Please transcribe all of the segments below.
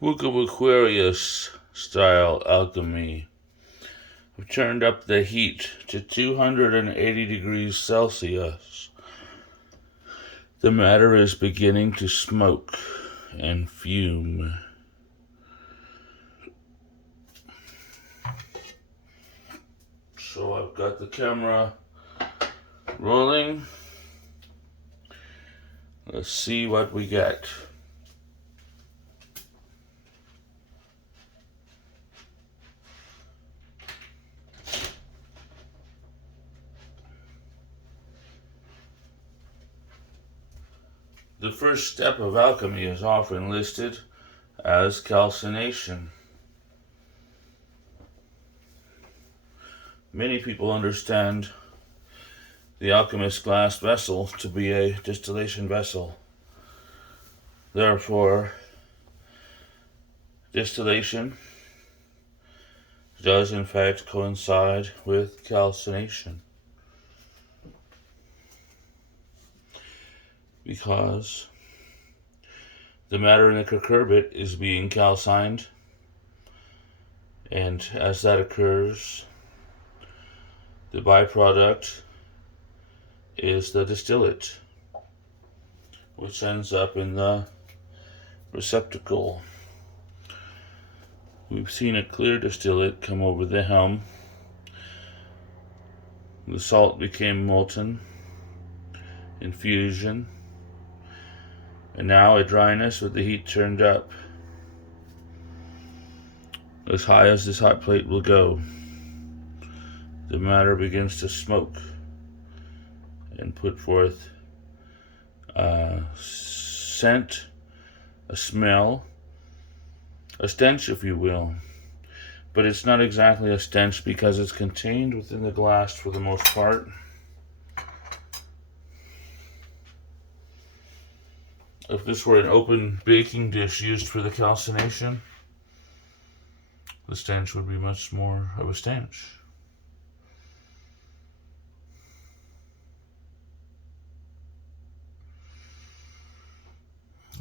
Book of Aquarius style alchemy. I've turned up the heat to 280 degrees Celsius. The matter is beginning to smoke and fume. So I've got the camera rolling. Let's see what we get. The first step of alchemy is often listed as calcination. Many people understand the alchemist's glass vessel to be a distillation vessel. Therefore, distillation does in fact coincide with calcination, because the matter in the cucurbit is being calcined, and as that occurs, the byproduct is the distillate, which ends up in the receptacle. We've seen a clear distillate come over the helm. The salt became molten in fusion, and now a dryness with the heat turned up, as high as this hot plate will go. The matter begins to smoke and put forth a scent, a smell, a stench, if you will. But it's not exactly a stench because it's contained within the glass for the most part. If this were an open baking dish used for the calcination, the stench would be much more of a stench.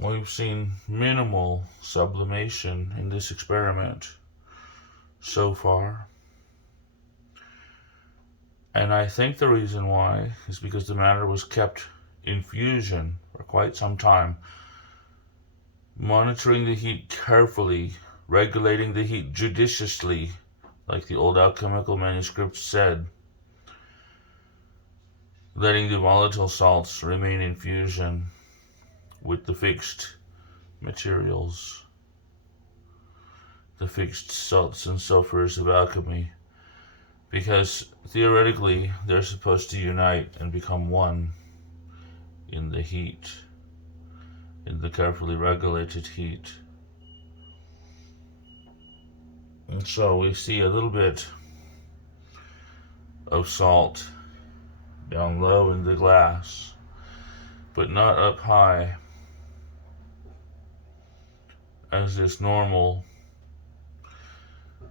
We've seen minimal sublimation in this experiment so far. And I think the reason why is because the matter was kept in fusion for quite some time, monitoring the heat carefully, regulating the heat judiciously, like the old alchemical manuscripts said, letting the volatile salts remain in fusion with the fixed materials, the fixed salts and sulfurs of alchemy, because theoretically they're supposed to unite and become one in the heat, in the carefully regulated heat. And so we see a little bit of salt down low in the glass, but not up high, as is normal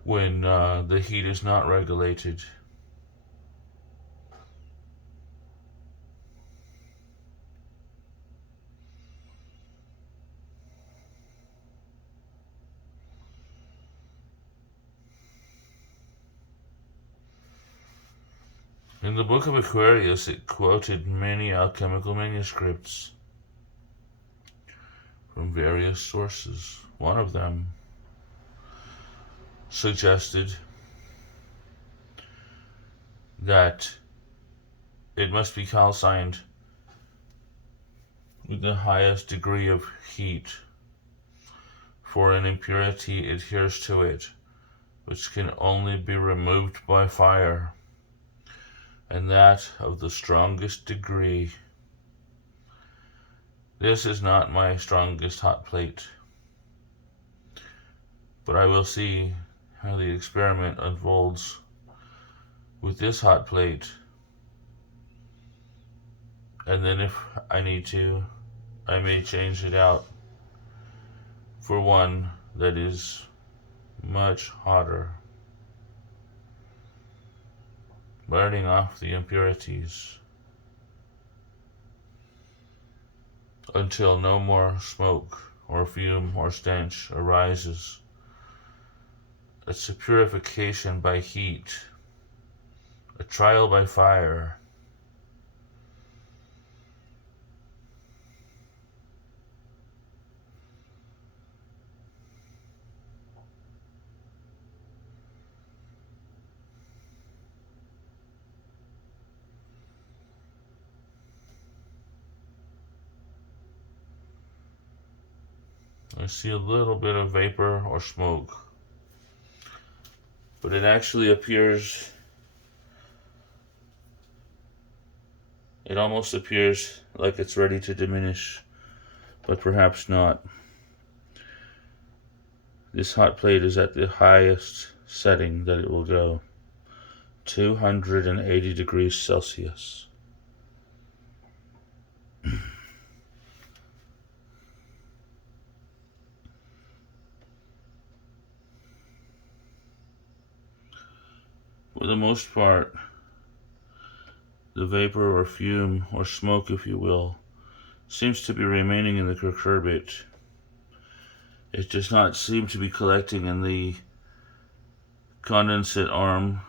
when the heat is not regulated. In the Book of Aquarius, it quoted many alchemical manuscripts from various sources. One of them suggested that it must be calcined with the highest degree of heat, for an impurity adheres to it, which can only be removed by fire, and that of the strongest degree. This is not my strongest hot plate, but I will see how the experiment unfolds with this hot plate, and then if I need to, I may change it out for one that is much hotter, burning off the impurities until no more smoke or fume or stench arises. It's a purification by heat, a trial by fire. I see a little bit of vapor or smoke, but it actually appears, it almost appears like it's ready to diminish, but perhaps not. This hot plate is at the highest setting that it will go, 280 degrees Celsius. For the most part, the vapor or fume or smoke, if you will, seems to be remaining in the cucurbit. It does not seem to be collecting in the condensate arm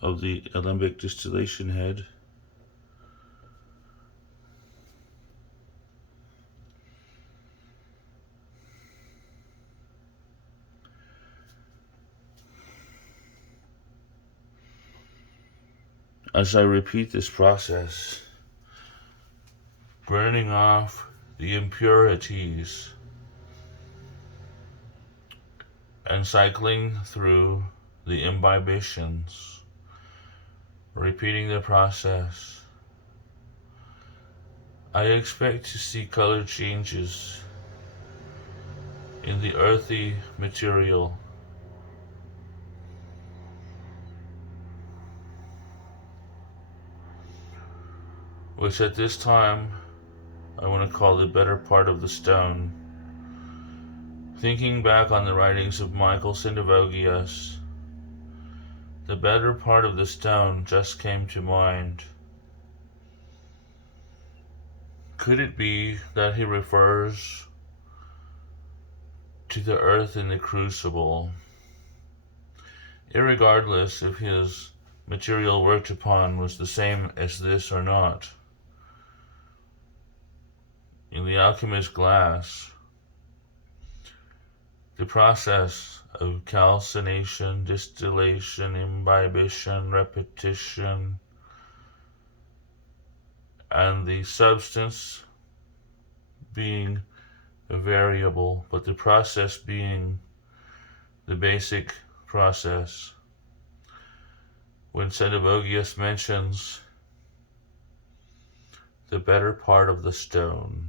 of the alembic distillation head. As I repeat this process, burning off the impurities and cycling through the imbibitions, repeating the process, I expect to see color changes in the earthy material, which at this time I want to call the better part of the stone. Thinking back on the writings of Michael Sindavogius, the better part of the stone just came to mind. Could it be that he refers to the earth in the crucible, irregardless if his material worked upon was the same as this or not? In the alchemist's glass, the process of calcination, distillation, imbibition, repetition, and the substance being a variable, but the process being the basic process. When Sindavogius mentions the better part of the stone,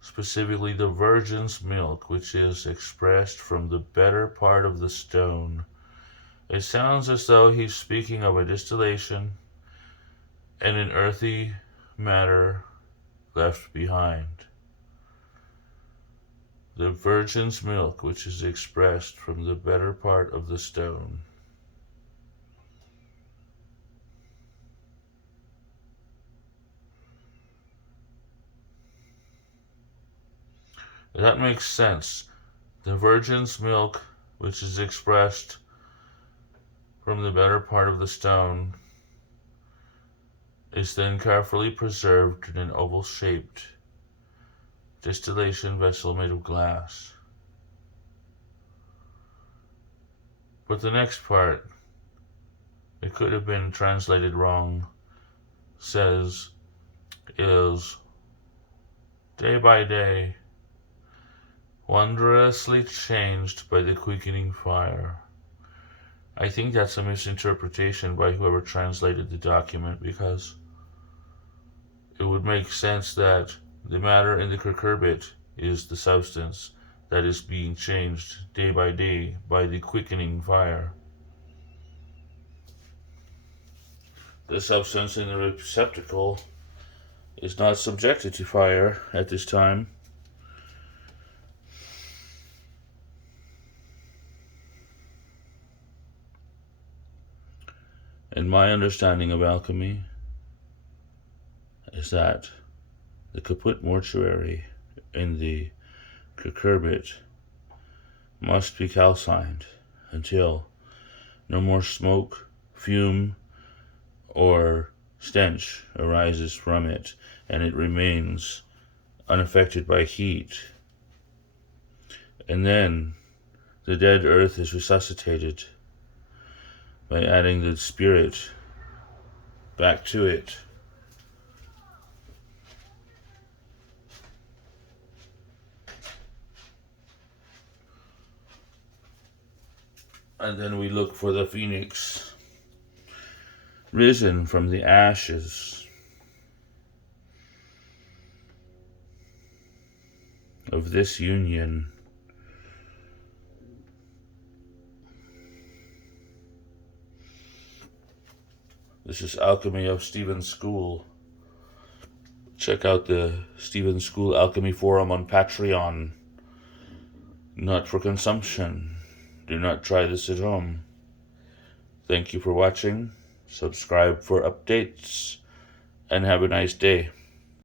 specifically the virgin's milk, which is expressed from the better part of the stone, it sounds as though he's speaking of a distillation and an earthy matter left behind. The virgin's milk, which is expressed from the better part of the stone. That makes sense. The virgin's milk, which is expressed from the better part of the stone, is then carefully preserved in an oval-shaped distillation vessel made of glass. But the next part, it could have been translated wrong, says, is day by day, wondrously changed by the quickening fire. I think that's a misinterpretation by whoever translated the document, because it would make sense that the matter in the cucurbit is the substance that is being changed day by day by the quickening fire. The substance in the receptacle is not subjected to fire at this time. And my understanding of alchemy is that the kaput mortuary in the cucurbit must be calcined until no more smoke, fume, or stench arises from it, and it remains unaffected by heat. And then the dead earth is resuscitated by adding the spirit back to it. And then we look for the phoenix, risen from the ashes of this union. This is Alchemy of Steven School. Check out the Steven School Alchemy Forum on Patreon. Not for consumption. Do not try this at home. Thank you for watching. Subscribe for updates, and have a nice day.